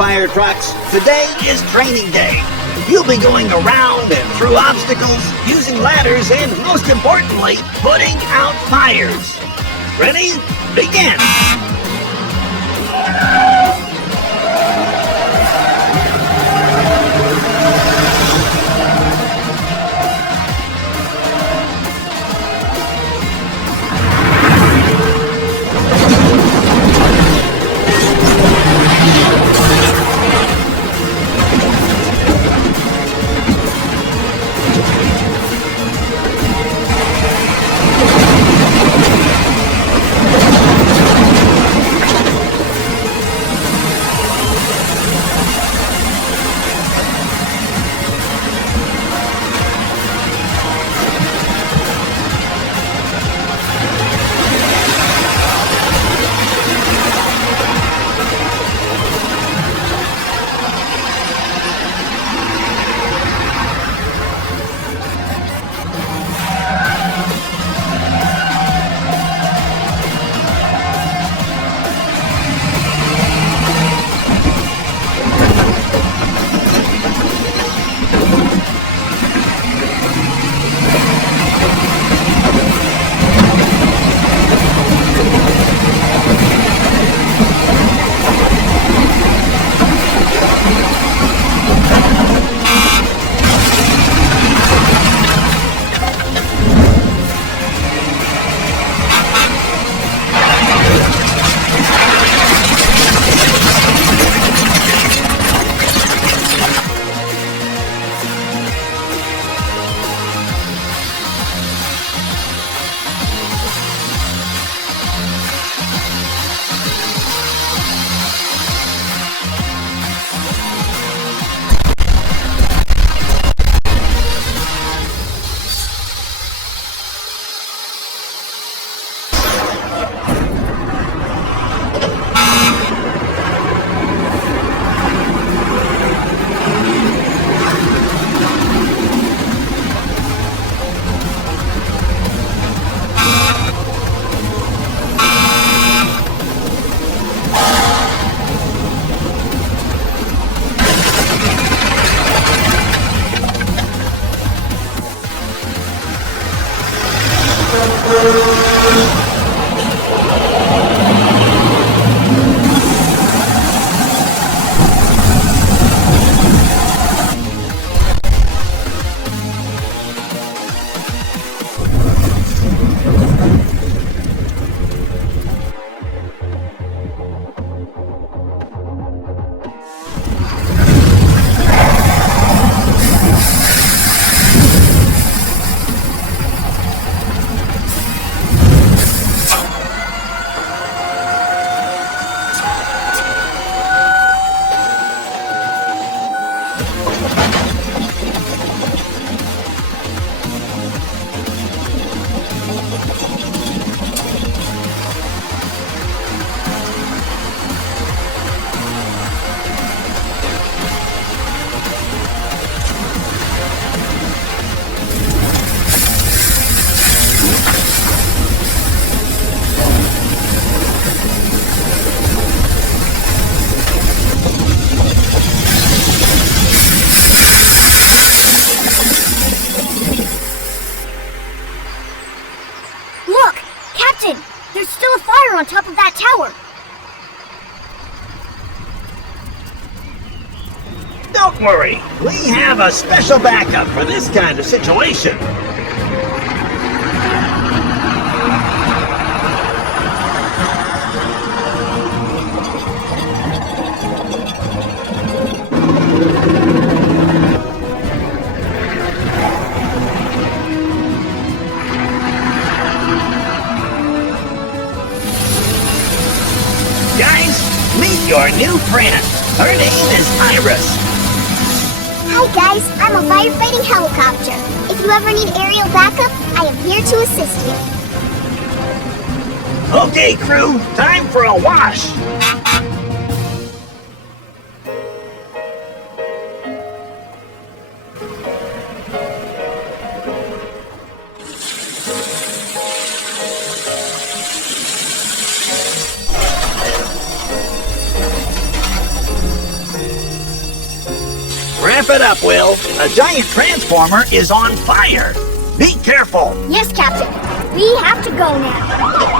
fire trucks, today is training day. You'll be going around and through obstacles, using ladders, and most importantly, putting out fires. Ready? Begin! on top of that tower. Don't worry, we have a special backup for this kind of situation. Guys, meet your new friend. Her name is Iris. Hi guys, I'm a firefighting helicopter. If you ever need aerial backup, I am here to assist you. Okay, crew, time for a wash. it up, Will. A giant transformer is on fire. Be careful. Yes, Captain. We have to go now.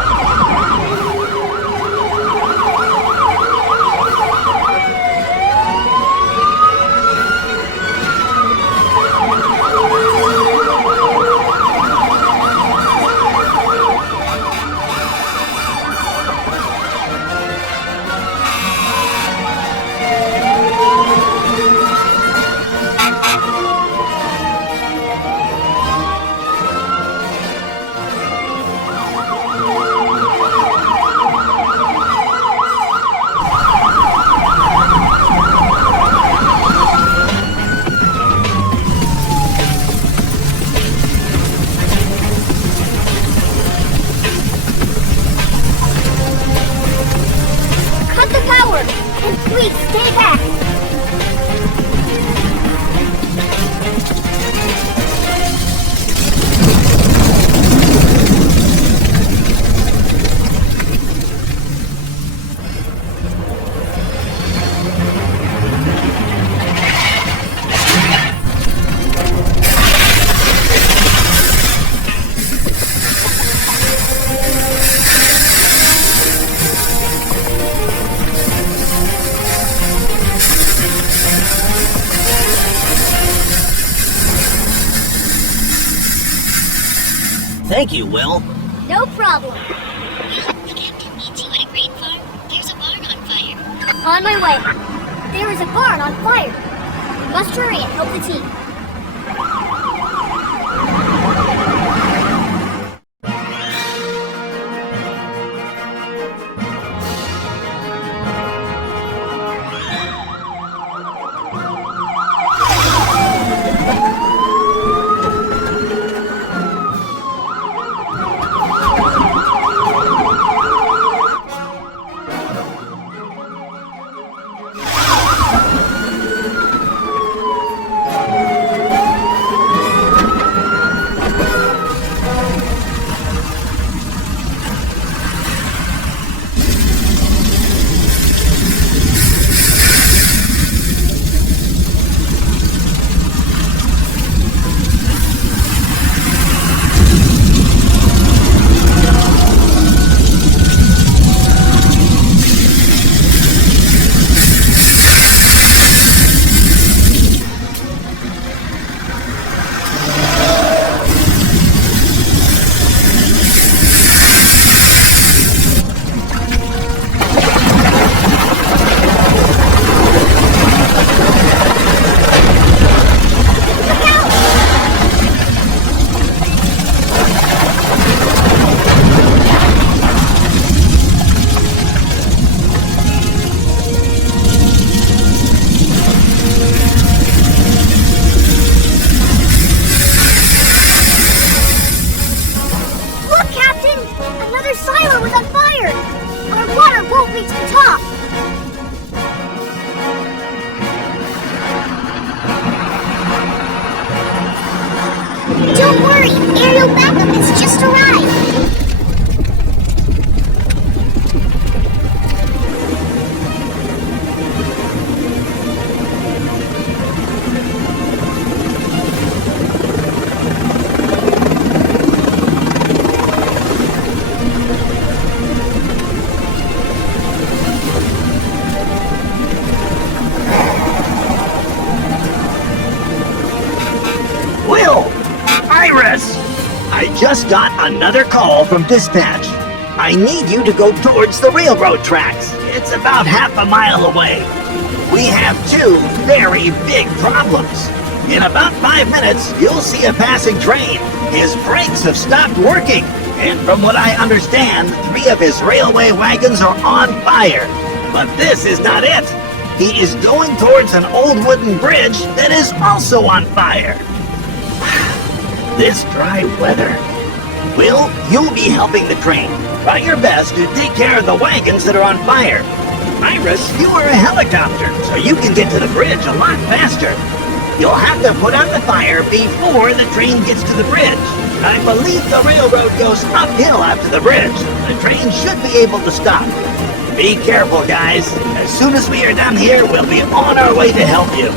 Please, stay back! Thank you, Will. No problem. The captain needs you at a grain farm. There's a barn on fire. On my way. There is a barn on fire. We must hurry and help the team. Don't worry, aerial backup has just arrived. Iris! I just got another call from dispatch. I need you to go towards the railroad tracks. It's about half a mile away. We have two very big problems. In about 5 minutes, you'll see a passing train. His brakes have stopped working. And from what I understand, 3 of his railway wagons are on fire. But this is not it. He is going towards an old wooden bridge that is also on fire. This dry weather. Will, you'll be helping the train. Try your best to take care of the wagons that are on fire. Iris, you are a helicopter, so you can get to the bridge a lot faster. You'll have to put out the fire before the train gets to the bridge. I believe the railroad goes uphill after the bridge. The train should be able to stop. Be careful, guys. As soon as we are done here, we'll be on our way to help you.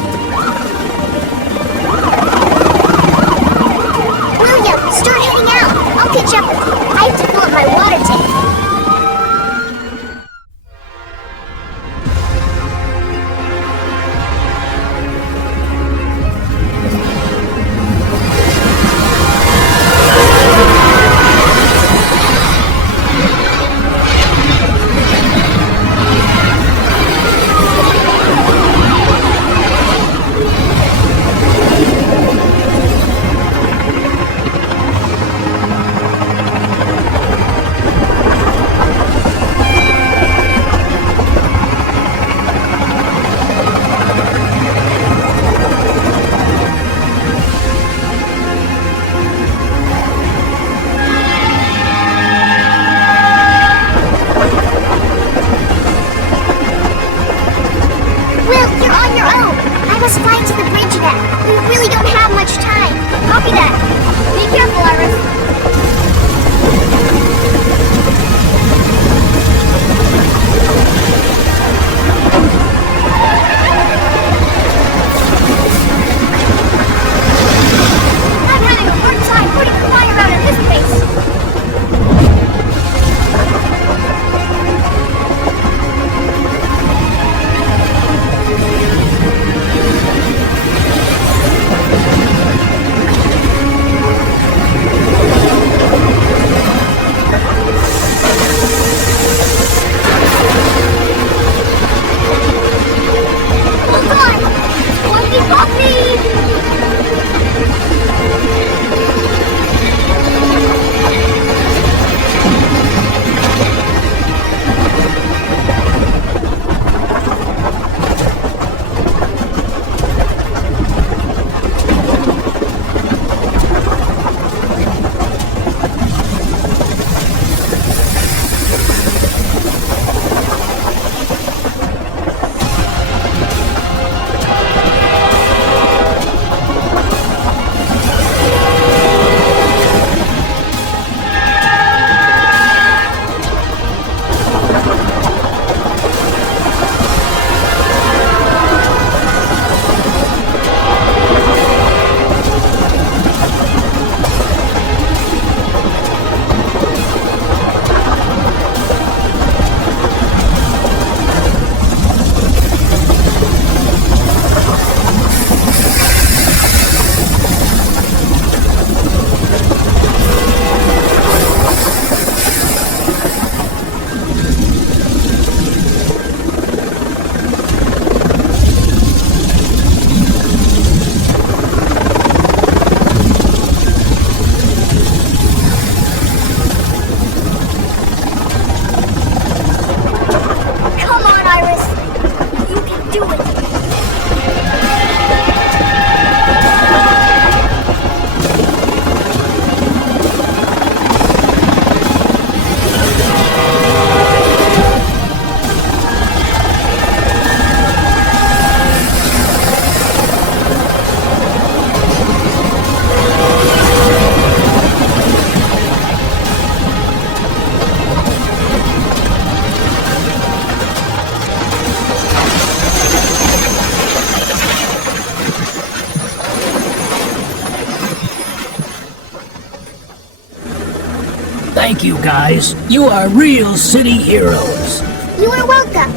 Thank you, guys. You are real city heroes. You are welcome.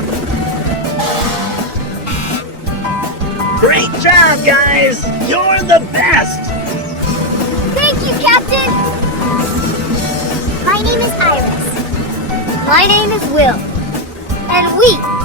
Great job, guys! You're the best! Thank you, Captain. My name is Iris. My name is Will. And we